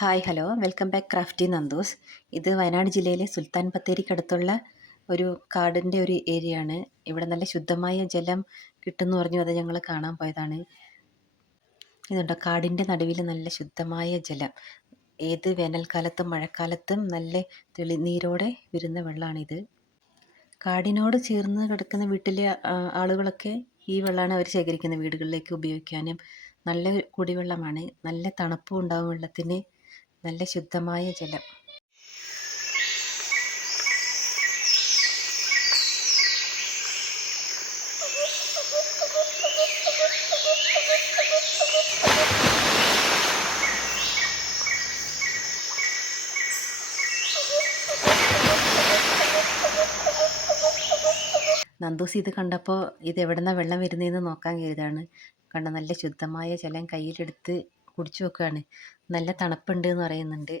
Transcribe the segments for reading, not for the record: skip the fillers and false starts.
Hi hello welcome back crafty Nandu's. ഇത് വയനാട് ജില്ലയിലെ സുൽത്താൻ ബത്തേരിക്കടുത്തുള്ള ഒരു കാടിൻ്റെ ഒരു ഏരിയ ആണ്. ഇവിടെ നല്ല ശുദ്ധമായ ജലം കിട്ടുമെന്ന് പറഞ്ഞു, അത് ഞങ്ങൾ കാണാൻ പോയതാണ്. ഇതുണ്ടോ, കാടിൻ്റെ നടുവിൽ നല്ല ശുദ്ധമായ ജലം. ഏത് വേനൽക്കാലത്തും മഴക്കാലത്തും നല്ല തെളിനീരോടെ വരുന്ന വെള്ളമാണിത്. കാടിനോട് ചേർന്ന് കിടക്കുന്ന വീട്ടിലെ ആളുകളൊക്കെ ഈ വെള്ളമാണ് അവർ ശേഖരിക്കുന്നത് വീടുകളിലേക്ക് ഉപയോഗിക്കാനും. നല്ല കുടിവെള്ളമാണ്, നല്ല തണുപ്പും ഉണ്ടാവും വെള്ളത്തിന്, നല്ല ശുദ്ധമായ ജലം. നന്ദൂസ് ഇത് കണ്ടപ്പോൾ ഇത് എവിടെ നിന്നാണ് വെള്ളം വരുന്നതെന്ന് നോക്കാൻ കരുതാണ്. കണ്ട, നല്ല ശുദ്ധമായ ജലം കയ്യിലെടുത്ത് കുടിച്ചു നോക്കുകയാണ്. നല്ല തണുപ്പുണ്ട് എന്ന് പറയുന്നുണ്ട്.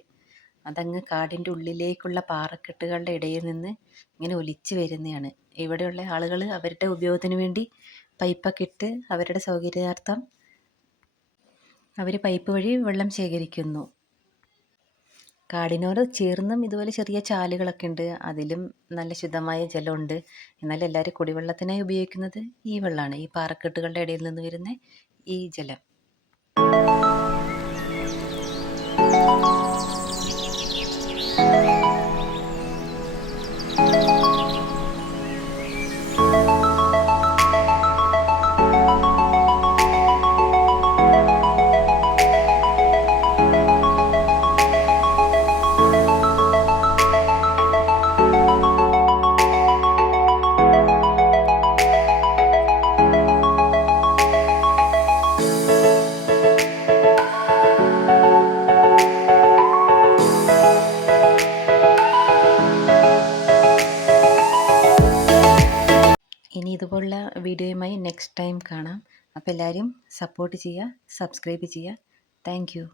അതങ്ങ് കാടിൻ്റെ ഉള്ളിലേക്കുള്ള പാറക്കെട്ടുകളുടെ ഇടയിൽ നിന്ന് ഇങ്ങനെ ഒലിച്ച് വരുന്നതാണ്. ഇവിടെയുള്ള ആളുകൾ അവരുടെ ഉപയോഗത്തിന് വേണ്ടി പൈപ്പൊക്കെ ഇട്ട് അവരുടെ സൗകര്യാർത്ഥം അവർ പൈപ്പ് വഴി വെള്ളം ശേഖരിക്കുന്നു. കാടിനോട് ചേർന്നും ഇതുപോലെ ചെറിയ ചാലുകളൊക്കെ ഉണ്ട്, അതിലും നല്ല ശുദ്ധമായ ജലമുണ്ട്. എന്നാൽ എല്ലാവരും കുടിവെള്ളത്തിനായി ഉപയോഗിക്കുന്നത് ഈ വെള്ളമാണ്, ഈ പാറക്കെട്ടുകളുടെ ഇടയിൽ നിന്ന് വരുന്ന ഈ ജലം. ഇനി ഇതുപോലുള്ള വീഡിയോയുമായി നെക്സ്റ്റ് ടൈം കാണാം. അപ്പോൾ എല്ലാവരും സപ്പോർട്ട് ചെയ്യുക, സബ്സ്ക്രൈബ് ചെയ്യുക. Thank you.